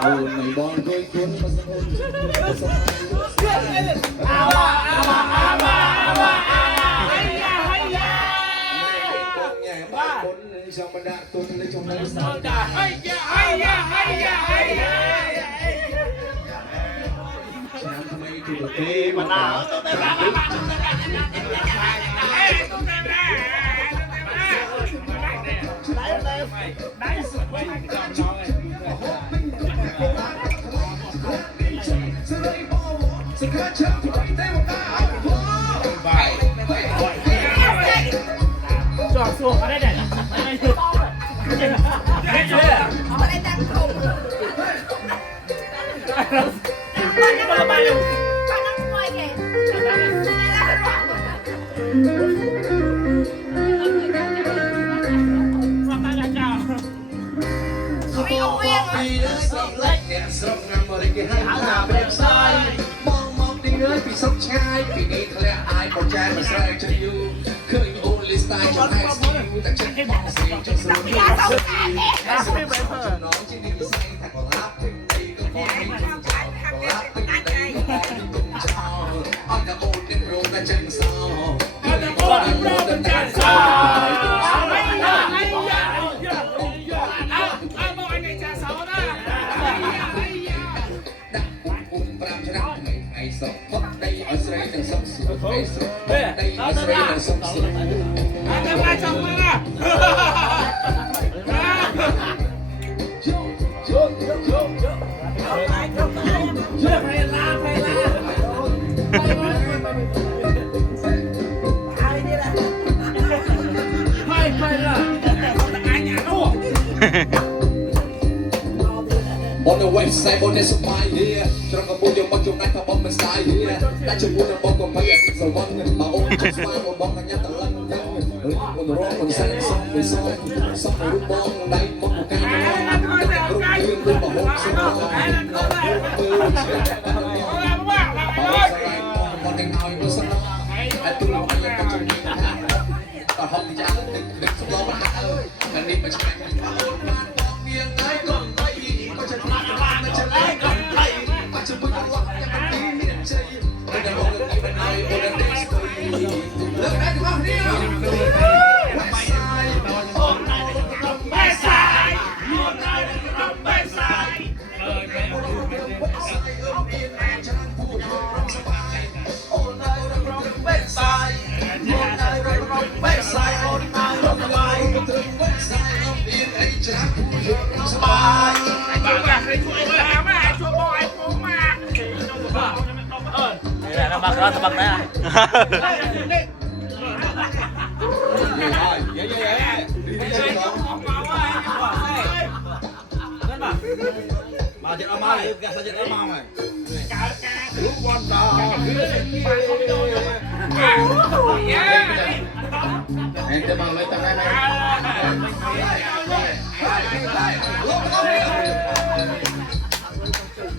โอนไม่บอกเคยคนมาสักคนชาวบรรดาตัวในชมรมสาวด่าให้ยาฉะนั้นทำไมถึงเตะมาหนาวได้สุดไว้จอมน้อยจอดสู้เขาได้ไหนไม่เชื่อไม่ได้จังถูกมันระบายอยู่มันต้องช่วยแกฟังมาจากเจ้าไม่เอาเวียงเลยสมงามอะไรกี่ให้หาแบบซ้ายมองดีเลยพี่สมชายปีนี้ทะเลอายปอดใจมาใส่จะอยู่เคยโอลิสไตล์จะแม่สิวแต่ฉันมองสิจะสูงที่สุดไม่ไปเพิ่มน้องที่นี่ใส่แต่ก็รับถึงในก็พอไม่ถึงเจ้าก็รับถึงในก็พอไม่ถึงเจ้าอันจะโอเดนโรแต่จังสาวอันจะโอเดนโรแต่จังสาวada macam mana? On the website, on the supply here. Terang kabut yang macam nak kabut mensai here. Tak cukup nak bongkong payah sewang. Mau just mau bong hanya telan. On the road, on the side, some rumong dai mengukang. Rumong rumong semua. Con đừng nói với sao? Tôi nói với con chồng đi. Còn không thì chắc đừng lo mà hạ ơi. Anh đi mà chạy. Tebak tebak dah. Majid amal, gas sajid amal mai. Lu bondo. Ente mau letak mana?